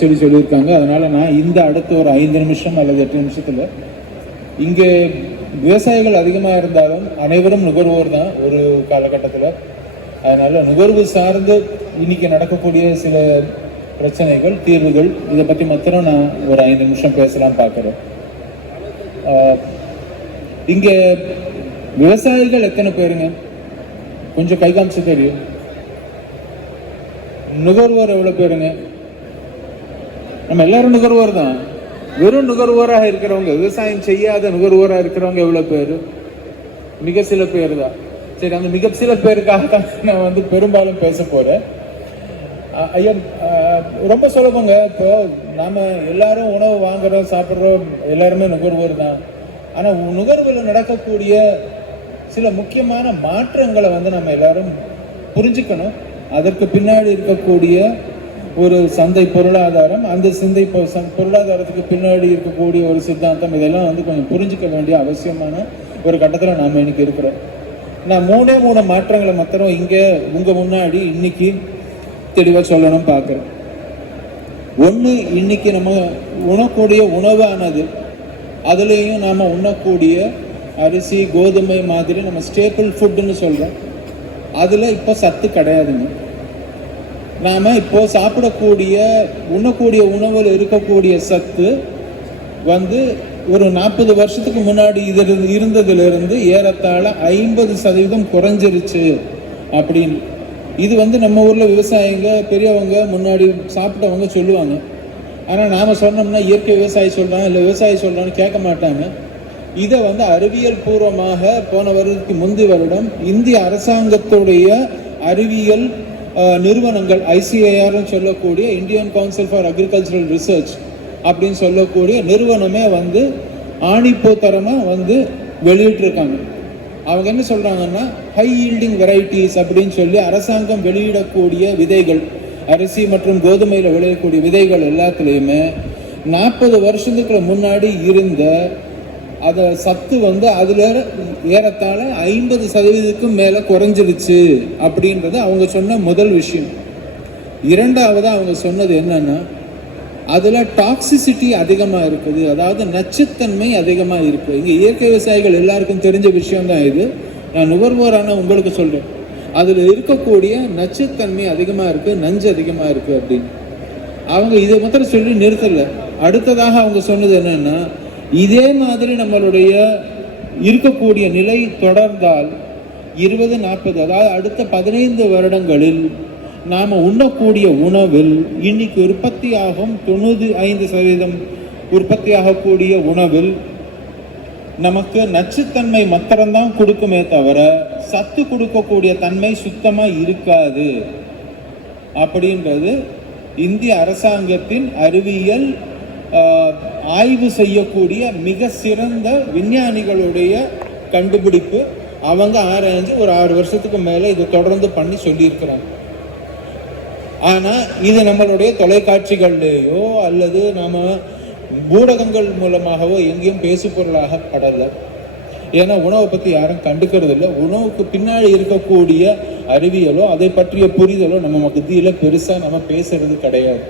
சொல்லி சொல்லியிருக்காங்க. அதனால் நான் இந்த அடுத்த ஒரு ஐந்து நிமிஷம் அல்லது எட்டு நிமிஷத்தில் இங்கே விவசாயிகள் அதிகமாக இருந்தாலும் அனைவரும் நுகர்வோர் தான் ஒரு காலகட்டத்தில். அதனால் நுகர்வு சார்ந்து இன்னைக்கு நடக்கக்கூடிய சில பிரச்சனைகள் தீர்வுகள் இதை பற்றி மாத்திரம் நான் ஒரு ஐந்து நிமிஷம் பேசலாம் பார்க்குறேன் இங்கே விவசாயிகள் எத்தனை பேருங்க? கொஞ்சம் கை காமிச்சு தெரியும் நுகர்வோர் எவ்வளோ பேருங்க? நம்ம எல்லாரும் நுகர்வோர் தான். வெறும் நுகர்வோராக இருக்கிறவங்க விவசாயம் செய்யாத நுகர்வோராக இருக்கிறவங்க எவ்வளோ பேர்? மிக சில பேர் தான். சரி அந்த மிக சில பேருக்காக தான் நான் வந்து பெரும்பாலும் பேச போகிறேன் ஐயா ரொம்ப சுலபங்க. இப்போ நாம் எல்லாரும் உணவு வாங்குறோம் சாப்பிட்றோம் எல்லாருமே நுகர்வோர் தான். ஆனால் நுகர்வில் நடக்கக்கூடிய சில முக்கியமான மாற்றங்களை வந்து நம்ம எல்லாரும் புரிஞ்சுக்கணும். அதற்கு பின்னாடி இருக்கக்கூடிய ஒரு சந்தை பொருளாதாரம் அந்த சந்தை பொருளாதாரத்துக்கு பின்னாடி இருக்கக்கூடிய ஒரு சித்தாந்தம் இதெல்லாம் வந்து கொஞ்சம் புரிஞ்சுக்க வேண்டிய அவசியமான ஒரு கட்டத்தில் நாம் இன்னைக்கு இருக்கிறோம். நான் மூணே மூணு மாற்றங்களை மாத்திரம் இங்கே உங்கள் முன்னாடி இன்னைக்கு தெளிவாக சொல்லணும் பார்க்குறேன் ஒன்று இன்னைக்கு நம்ம உணக்கூடிய உணவானது அதுலேயும் நாம் உண்ணக்கூடிய அரிசி கோதுமை மாதிரி நம்ம ஸ்டேபிள் ஃபுட்டுன்னு சொல்கிறோம் அதில் இப்போ சத்து கிடையாதுங்க. நாம் இப்போ சாப்பிடக்கூடிய உண்ணக்கூடிய உணவில் இருக்கக்கூடிய சத்து வந்து ஒரு நாற்பது வருஷத்துக்கு முன்னாடி இது இருந்ததுலேருந்து ஏறத்தாழ ஐம்பது சதவீதம் குறைஞ்சிருச்சு அப்படின்னு. இது வந்து நம்ம ஊரில் விவசாயிங்க பெரியவங்க முன்னாடி சாப்பிட்டவங்க சொல்லுவாங்க. ஆனால் நாம் சொன்னோம்னா இயற்கை விவசாயி சொல்கிறான் இல்லை விவசாயி சொல்கிறான்னு கேட்க மாட்டாங்க. இதை வந்து அறிவியல் பூர்வமாக போன வருடத்துக்கு முந்தைய வருடம் இந்திய அரசாங்கத்துடைய அறிவியல் நிறுவனங்கள் ஐசிஐஆர்னு சொல்லக்கூடிய Indian council for agricultural research அப்படின்னு சொல்லக்கூடிய நிறுவனமே வந்து ஆணிப்போத்தரமாக வந்து வெளியிட்டிருக்காங்க. அவங்க என்ன சொல்கிறாங்கன்னா ஹை ஈல்டிங் வெரைட்டிஸ் அப்படின்னு சொல்லி அரசாங்கம் வெளியிடக்கூடிய விதைகள் அரிசி மற்றும் கோதுமையில் விளையக்கூடிய விதைகள் எல்லாத்துலேயுமே நாற்பது வருஷத்துக்கு முன்னாடி இருந்த அதை சத்து வந்து அதில் ஏறத்தாழ ஐம்பது சதவீதத்துக்கும் மேலே குறைஞ்சிருச்சு அப்படின்றது அவங்க சொன்ன முதல் விஷயம். இரண்டாவது அவங்க சொன்னது என்னன்னா அதில் டாக்ஸிசிட்டி அதிகமாக இருக்குது. அதாவது நச்சுத்தன்மை அதிகமாக இருக்குது இங்கே இயற்கை விவசாயிகள் எல்லாருக்கும் தெரிஞ்ச விஷயம் தான் இது. நான் நுகர்வோரான உங்களுக்கு சொல்கிறேன் அதில் இருக்கக்கூடிய நச்சுத்தன்மை அதிகமாக இருக்குது நஞ்சு அதிகமாக இருக்குது அப்படின்னு. அவங்க இதை மாத்திரம் சொல்லி நிறுத்தலை. அடுத்ததாக அவங்க சொன்னது என்னென்னா இதே மாதிரி நம்மளுடைய இருக்கக்கூடிய நிலை தொடர்ந்தால் இருபது நாற்பது அதாவது அடுத்த பதினைந்து வருடங்களில் நாம் உண்ணக்கூடிய உணவில் இன்னைக்கு உற்பத்தியாகும் தொண்ணூறு ஐந்து சதவீதம் உற்பத்தியாகக்கூடிய உணவில் நமக்கு நச்சுத்தன்மை மாத்திரம்தான் கொடுக்குமே தவிர சத்து கொடுக்கக்கூடிய தன்மை சுத்தமாக இருக்காது. அப்படின்றது இந்திய அரசாங்கத்தின் அறிவியல் ஆய்வு செய்யக்கூடிய மிக சிறந்த விஞ்ஞானிகளுடைய கண்டுபிடிப்பு அவங்க ஆராய்ஞ்சு ஒரு ஆறு வருஷத்துக்கு மேலே இதை தொடர்ந்து பண்ணி சொல்லியிருக்கிறாங்க. ஆனால் இது நம்மளுடைய தொலைக்காட்சிகள்லேயோ அல்லது நாம் ஊடகங்கள் மூலமாகவோ எங்கேயும் பேசுபொருளாக படலை. ஏன்னா உணவை பற்றி யாரும் கண்டுக்கிறது இல்லை. உணவுக்கு பின்னாடி இருக்கக்கூடிய அறிவியலோ அதை பற்றிய புரிதலோ நம்ம மத்தியில் பெருசாக நம்ம பேசுறது கிடையாது.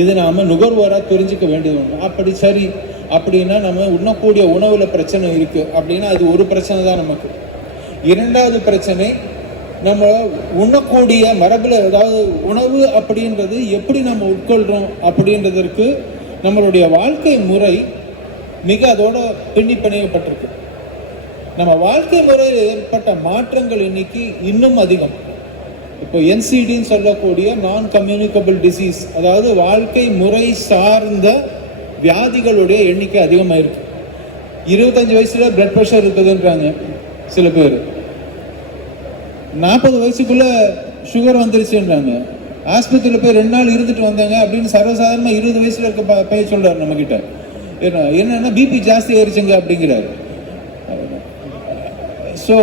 இது நாம் நுகர்வோராக தெரிஞ்சுக்க வேண்டியது ஒன்று அப்படி சரி அப்படின்னா நம்ம உண்ணக்கூடிய உணவில் பிரச்சனை இருக்குது அப்படின்னா அது ஒரு பிரச்சனை தான் நமக்கு. இரண்டாவது பிரச்சனை நம்ம உண்ணக்கூடிய மரபில் ஏதாவது உணவு அப்படின்றது எப்படி நம்ம உட்கொள்கிறோம் அப்படின்றதற்கு நம்மளுடைய வாழ்க்கை முறை மிக அதோட பின்னி பிணையப்பட்டிருக்கு. நம்ம வாழ்க்கை முறையில் ஏற்பட்ட மாற்றங்கள் இன்னைக்கு இன்னும் அதிகம். என்சிடின்னு சொல்லக்கூடிய நான் கம்யூனிகபிள் டிசீஸ் அதாவது வாழ்க்கை முறை சார்ந்த வியாதிகளுடைய எண்ணிக்கை அதிகமாக இருக்கு இருபத்தஞ்சு வயசுல பிளட் ப்ரெஷர் இருக்குதுன்றாங்க சில பேர். நாற்பது வயசுக்குள்ள சுகர் வந்துருச்சுன்றாங்க. ஆஸ்பத்திரியில் போய் ரெண்டு நாள் இருந்துட்டு வந்தாங்க அப்படின்னு சர்வசாதாரணமாக இருபது வயசுல இருக்க பையன் சொல்றாரு நம்ம கிட்ட என்ன என்னன்னா பிபி ஜாஸ்தி ஆயிடுச்சுங்க அப்படிங்கிறாரு. ஸோ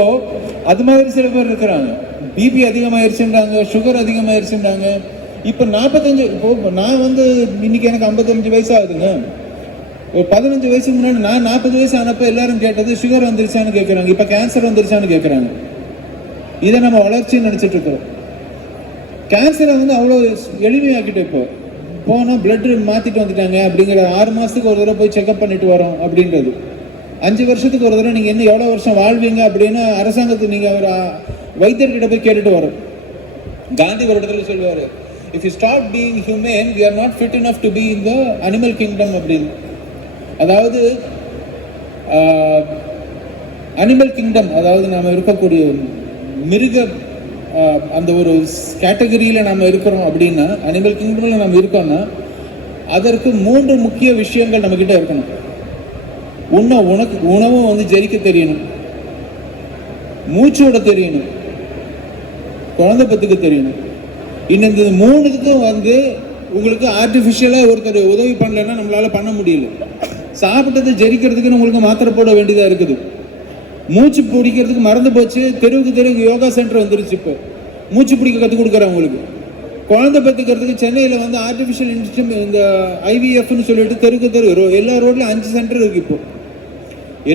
அது மாதிரி சில பேர் இருக்கிறாங்க. பிபி அதிகமாயிருச்சுன்றாங்க சுகர் அதிகமாயிருச்சுன்றாங்க. இப்போ நாற்பத்தஞ்சு இப்போ நான் வந்து இன்னைக்கு எனக்கு ஐம்பத்தஞ்சு வயசு ஆகுதுங்க ஒரு பதினஞ்சு வயசுக்கு முன்னாடி நான் நாற்பது வயசு ஆனப்போ எல்லாரும் கேட்டது சுகர் வந்துருச்சான்னு கேட்குறாங்க இப்போ கேன்சர் வந்துருச்சான்னு கேட்குறாங்க இதை நம்ம வளர்ச்சின்னு நினச்சிட்டு இருக்கிறோம். கேன்சரை வந்து அவ்வளோ எளிமையாக்கிட்டு இப்போ. போனால் பிளட் மாற்றிட்டு வந்துட்டாங்க அப்படிங்கிற ஆறு மாதத்துக்கு ஒரு தடவை போய் செக்அப் பண்ணிட்டு வரோம் அப்படின்றது. அஞ்சு வருஷத்துக்கு ஒரு தடவை நீங்கள் இன்னும் எவ்வளோ வருஷம் வாழ்வீங்க அப்படின்னு அரசாங்கத்துக்கு நீங்கள் ஒரு வைத்தியர்கிட்ட போய் கேட்டுட்டு வரோம். காந்தி ஒரு இடத்துல சொல்லுவார் if you stop being human we are not fit enough to be in the animal kingdom அப்படின்னு. அதாவது அனிமல் கிங்டம் அதாவது நாம் இருக்கக்கூடிய மிருக அந்த ஒரு கேட்டகரியில் நாம் இருக்கிறோம் அப்படின்னா அனிமல் கிங்டமில் நம்ம இருக்கோம்னா அதற்கு மூன்று முக்கிய விஷயங்கள் நம்மக்கிட்ட இருக்கணும். உண்ண உனக்கு உணவும் வந்து ஜெரிக்க தெரியணும். மூச்சோட தெரியணும். குழந்தை பத்துக்கு தெரியணும். இன்னும் இந்த மூணுக்கும் வந்து உங்களுக்கு ஆர்டிஃபிஷியலாக ஒருத்தர் உதவி பண்ணலைன்னா நம்மளால் பண்ண முடியல. சாப்பிட்டதை ஜெரிக்கிறதுக்கு உங்களுக்கு மாத்திரை போட வேண்டியதாக இருக்குது. மூச்சு பிடிக்கிறதுக்கு மறந்து போச்சு. தெருவுக்கு தெருவுக்கு யோகா சென்டர் வந்துருச்சு இப்போ. மூச்சு பிடிக்க கற்றுக் கொடுக்குறேன் உங்களுக்கு. குழந்தை பெற்றுக்கிறதுக்கு சென்னையில் வந்து ஆர்டிஃபிஷியல் இன்ஸ்டம் இந்த ஐவிஎஃப்னு சொல்லிட்டு தெருக்கு தெரு எல்லா ரோட்லையும் அஞ்சு சென்டர் இருக்குது இப்போ.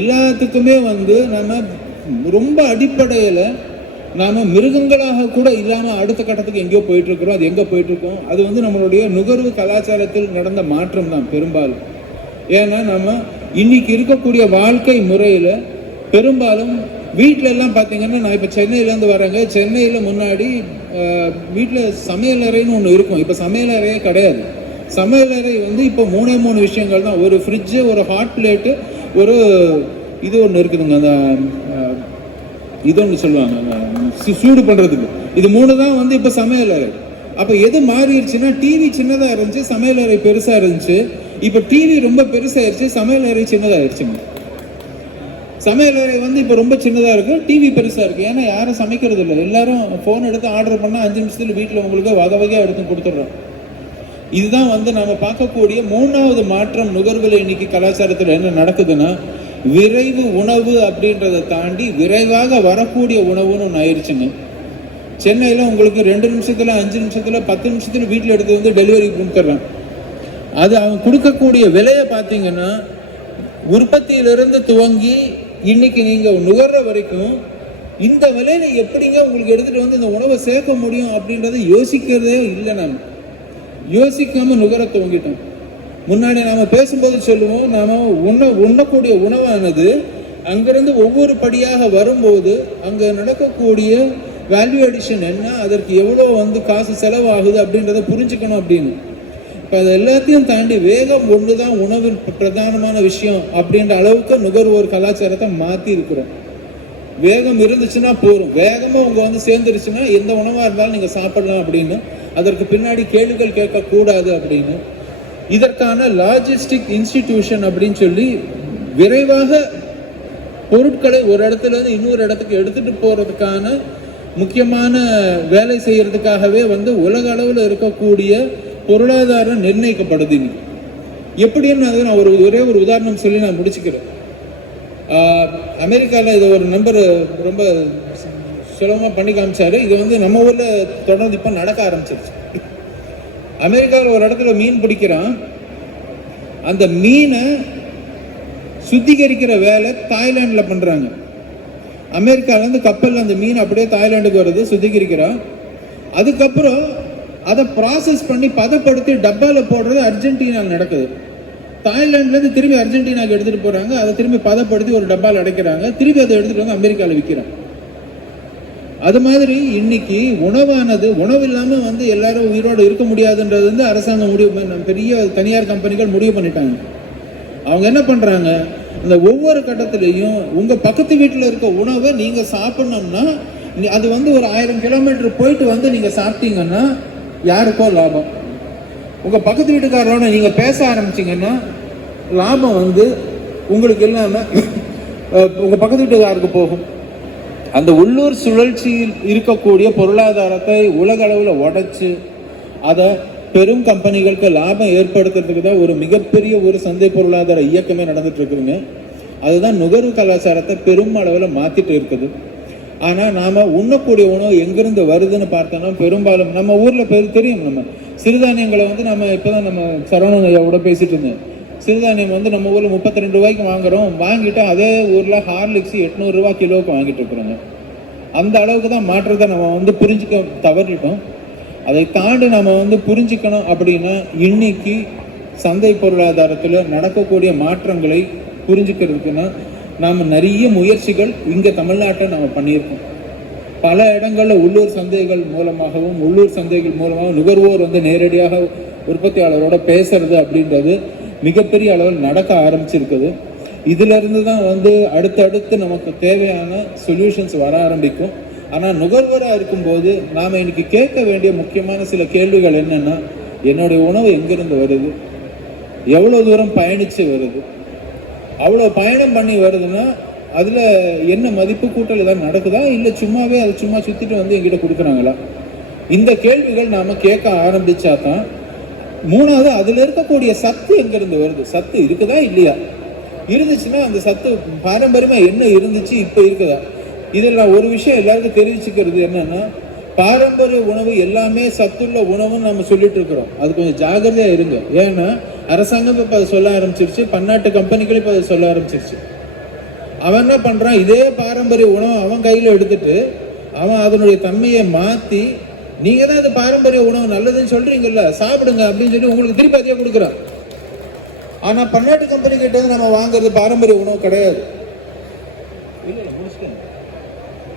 எல்லாத்துக்குமே வந்து நம்ம ரொம்ப அடிப்படையில் நாம் மிருகங்களாக கூட இல்லாமல் அடுத்த கட்டத்துக்கு எங்கேயோ போயிட்டுருக்குறோம். அது எங்கே போயிட்டுருக்கோம்? அது வந்து நம்மளுடைய நுகர்வு கலாச்சாரத்தில் நடந்த மாற்றம் தான் பெரும்பாலும். ஏன்னா நம்ம இன்னைக்கு இருக்கக்கூடிய வாழ்க்கை முறையில் பெரும்பாலும் வீட்டில எல்லாம் பார்த்தீங்கன்னா நான் இப்போ சென்னையிலேருந்து வரேங்க. சென்னையில் முன்னாடி வீட்டில் சமையலறைன்னு ஒன்று இருக்கும். இப்போ சமையலறையே கிடையாது. சமையலறை வந்து இப்போ மூணே மூணு விஷயங்கள் தான். ஒரு ஃப்ரிட்ஜு ஒரு ஹாட் பிளேட்டு ஒரு இது ஒன்று இருக்குதுங்க. அந்த இது ஒன்று சொல்லுவாங்க. சூடு பண்ணுறதுக்கு இது மூணு தான் வந்து இப்போ சமையலறை அப்போ எது மாறிடுச்சுன்னா டிவி சின்னதாக இருந்துச்சு சமையலறை பெருசாக இருந்துச்சு. இப்போ டிவி ரொம்ப பெருசாயிருச்சு சமையலறை ஆயிடுச்சு சமையலறை வந்து இப்போ ரொம்ப சின்னதாக இருக்கும் டிவி பெருசாக இருக்குது ஏன்னா யாரும் சமைக்கிறது இல்லை. எல்லாரும் ஃபோன் எடுத்து ஆர்டர் பண்ணால் அஞ்சு நிமிஷத்தில் வீட்டில் உங்களுக்கு வகை வகையாக எடுத்து கொடுத்துட்றோம். இதுதான் வந்து நம்ம பார்க்கக்கூடிய மூணாவது மாற்றம் நுகர்வில் இன்னைக்கு கலாச்சாரத்தில் என்ன நடக்குதுன்னா விரைவு உணவு அப்படின்றத தாண்டி விரைவாக வரக்கூடிய உணவுன்னு ஒன்று ஆயிடுச்சுங்க சென்னையில் உங்களுக்கு ரெண்டு நிமிஷத்தில் அஞ்சு நிமிஷத்தில் பத்து நிமிஷத்தில் வீட்டில் எடுத்து வந்து டெலிவரி கொடுத்துட்றான் அது அவன் கொடுக்கக்கூடிய விலையை பார்த்தீங்கன்னா உற்பத்தியிலிருந்து துவங்கி இன்னைக்கு நீங்கள் நுகர்ற வரைக்கும் இந்த விலையில எப்படிங்க உங்களுக்கு எடுத்துகிட்டு வந்து இந்த உணவை சேர்க்க முடியும் அப்படின்றத யோசிக்கிறதே இல்லை நாம. யோசிக்காமல் நுகர துவங்கிட்டோம். முன்னாடி நாம் பேசும்போது சொல்லுவோம் நாம் உண்ண உண்ணக்கூடிய உணவானது அங்கிருந்து ஒவ்வொரு படியாக வரும்போது அங்கே நடக்கக்கூடிய வேல்யூ அடிஷன் என்ன அதற்கு எவ்வளோ வந்து காசு செலவாகுது அப்படின்றத புரிஞ்சுக்கணும் அப்படின்னு. இப்போ அது எல்லாத்தையும் தாண்டி வேகம் ஒன்று தான் உணவின் பிரதானமான விஷயம் அப்படின்ற அளவுக்கு நுகர்வோர் கலாச்சாரத்தை மாற்றி இருக்கிறோம் வேகம் இருந்துச்சுன்னா போதும் வேகமாக உங்கள் வந்து சேர்ந்துருச்சுன்னா எந்த உணவாக இருந்தாலும் நீங்கள் சாப்பிடலாம் அப்படின்னு அதற்கு பின்னாடி கேள்விகள் கேட்கக்கூடாது அப்படின்னு இதற்கான லாஜிஸ்டிக் இன்ஸ்டிடியூஷன் அப்படின்னு சொல்லி விரைவாக பொருட்களை ஒரு இடத்துல இருந்து இன்னொரு இடத்துக்கு எடுத்துகிட்டு போகிறதுக்கான முக்கியமான வேலை செய்கிறதுக்காகவே வந்து உலக அளவில் இருக்கக்கூடிய பொருளாதாரம் நிர்ணயிக்கப்படுது எப்படின்னு அது நான் ஒரு ஒரே ஒரு உதாரணம் சொல்லி நான் முடிச்சுக்கிறேன். அமெரிக்காவில் இது ஒரு நம்பர் ரொம்ப சுலபமாக பண்ணி காமிச்சாரு. இது வந்து நம்ம ஊரில் தொடர்ந்து இப்போ நடக்க ஆரம்பிச்சிருச்சு. அமெரிக்காவில் ஒரு இடத்துல மீன் பிடிக்கிறான். அந்த மீனை சுத்திகரிக்கிற வேலை தாய்லாண்டில் பண்ணுறாங்க அமெரிக்காவிலேருந்து கப்பலில் அந்த மீன் அப்படியே தாய்லாண்டுக்கு வருது சுத்திகரிக்கிறான். அதுக்கப்புறம் அதை ப்ராசஸ் பண்ணி பதப்படுத்தி டப்பாவில் போடுறது அர்ஜென்டினாவில் நடக்குது. தாய்லாண்ட்லேருந்து திரும்பி அர்ஜென்டினாக்கு எடுத்துகிட்டு போகிறாங்க அதை திரும்பி பதப்படுத்தி ஒரு டப்பாவில் அடைக்கிறாங்க. திரும்பி அதை எடுத்துகிட்டு வந்து அமெரிக்காவில் விற்கிறாங்க அது மாதிரி இன்னைக்கு உணவானது உணவு இல்லாமல் வந்து எல்லாரும் உயிரோடு இருக்க முடியாதுன்றது வந்து அரசாங்கம் முடிவு பண்ண பெரிய தனியார் கம்பெனிகள் முடிவு பண்ணிட்டாங்க. அவங்க என்ன பண்ணுறாங்க அந்த ஒவ்வொரு கட்டத்துலேயும் உங்கள் பக்கத்து வீட்டில் இருக்க உணவை நீங்கள் சாப்பிட்ணும்னா அது வந்து ஒரு ஆயிரம் கிலோமீட்டர் போயிட்டு வந்து நீங்கள் சாப்பிட்டீங்கன்னா யாருக்கோ லாபம். உங்கள் பக்கத்து வீட்டுக்காரரோட நீங்கள் பேச ஆரம்பிச்சிங்கன்னா லாபம் வந்து உங்களுக்கு இல்லாமல் உங்கள் பக்கத்து வீட்டுக்காருக்கு போகும். அந்த உள்ளூர் சுழற்சியில் இருக்கக்கூடிய பொருளாதாரத்தை உலக அளவில் உடைச்சு அதை பெரும் கம்பெனிகளுக்கு லாபம் ஏற்படுத்துறதுக்கு தான் ஒரு மிகப்பெரிய ஒரு சந்தை பொருளாதார இயக்கமே நடந்துட்டு இருக்குதுங்க. அதுதான் நுகர்வு கலாச்சாரத்தை பெரும் அளவில் மாற்றிட்டு இருக்குது. ஆனால் நாம் உண்ணக்கூடிய உணவு எங்கேருந்து வருதுன்னு பார்த்தோம்னா பெரும்பாலும் நம்ம ஊரில் பெரு தெரியும் நம்ம. சிறுதானியங்களை வந்து நம்ம இப்போ தான் நம்ம சரவணன் ஐயாவோட பேசிட்டு இருந்தேன். சிறுதானியம் வந்து நம்ம ஊரில் முப்பத்தி ரெண்டு ரூபாய்க்கு வாங்குறோம். வாங்கிட்டு அதே ஊரில் ஹார்லிக்ஸ் எட்நூறுரூவா கிலோவுக்கு வாங்கிட்டு இருக்கிறோங்க. அந்த அளவுக்கு தான் மாற்றத்தை நம்ம வந்து புரிஞ்சுக்க தவறிட்டோம். அதை தாண்டி நம்ம வந்து புரிஞ்சுக்கணும் அப்படின்னா இன்னைக்கு சந்தை பொருளாதாரத்தில் நடக்கக்கூடிய மாற்றங்களை புரிஞ்சுக்கிறதுக்குன்னா நாம் நிறைய முயற்சிகள் இங்கே தமிழ்நாட்டை நம்ம பண்ணியிருக்கோம். பல இடங்களில் உள்ளூர் சந்தைகள் மூலமாகவும் உள்ளூர் சந்தைகள் மூலமாகவும் நுகர்வோர் வந்து நேரடியாக உற்பத்தியாளரோட பேசுறது அப்படின்றது மிகப்பெரிய அளவில் நடக்க ஆரம்பிச்சிருக்குது. இதிலிருந்து தான் வந்து அடுத்தடுத்து நமக்கு தேவையான சொல்யூஷன்ஸ் வர ஆரம்பிக்கும். ஆனால் நுகர்வோராக இருக்கும்போது நாம் இன்னைக்கு கேட்க வேண்டிய முக்கியமான சில கேள்விகள் என்னென்னா என்னுடைய உணவு எங்கிருந்து வருது? எவ்வளோ தூரம் பயணிச்சு வருது? அவ்வளோ பயணம் பண்ணி வருதுன்னா அதில் என்ன மதிப்பு கூட்டல் ஏதாவது நடக்குதா? இல்லை சும்மாவே அதை சும்மா சுற்றிட்டு வந்து எங்கிட்ட கொடுக்குறாங்களா? இந்த கேள்விகள் நாம் கேட்க ஆரம்பிச்சா தான் மூணாவது அதில் இருக்கக்கூடிய சத்து எங்கேருந்து வருது? சத்து இருக்குதா இல்லையா? இருந்துச்சுன்னா அந்த சத்து பாரம்பரியமாக என்ன இருந்துச்சு இப்போ இருக்குதா? இதில் நான் ஒரு விஷயம் எல்லாருக்கும் தெரிவிச்சுக்கிறது என்னன்னா பாரம்பரிய உணவு எல்லாமே சத்துள்ள உணவுன்னு நம்ம சொல்லிட்டு இருக்கிறோம். அது கொஞ்சம் ஜாகிரதையாக இருங்க. ஏன்னா அரசாங்கம் இப்போ அதை சொல்ல ஆரம்பிச்சிருச்சு பன்னாட்டு கம்பெனிகளும் இப்போ அதை சொல்ல ஆரம்பிச்சிருச்சு. அவன் என்ன பண்ணுறான் இதே பாரம்பரிய உணவை அவன் கையில் எடுத்துட்டு அவன் அதனுடைய தன்மையை மாற்றி நீங்க தான் இந்த பாரம்பரிய உணவு நல்லதுன்னு சொல்றீங்கல்ல சாப்பிடுங்க அப்படின்னு சொல்லி உங்களுக்கு திருப்பி அதே கொடுக்குறான். ஆனா பன்னாட்டு கம்பெனி கிட்ட இருந்து நம்ம வாங்குறது பாரம்பரிய உணவு கிடையாது.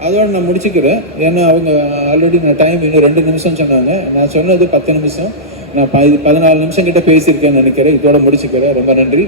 அதோட நான் முடிச்சுக்கிறேன். ஏன்னா அவங்க ஆல்ரெடி நான் டைம் இன்னும் ரெண்டு நிமிஷம் சொன்னாங்க. நான் சொன்னது பத்து நிமிஷம். நான் பதினாலு நிமிஷம் கிட்ட பேசியிருக்கேன்னு நினைக்கிறேன். இதோட முடிச்சுக்கிறேன். ரொம்ப நன்றி.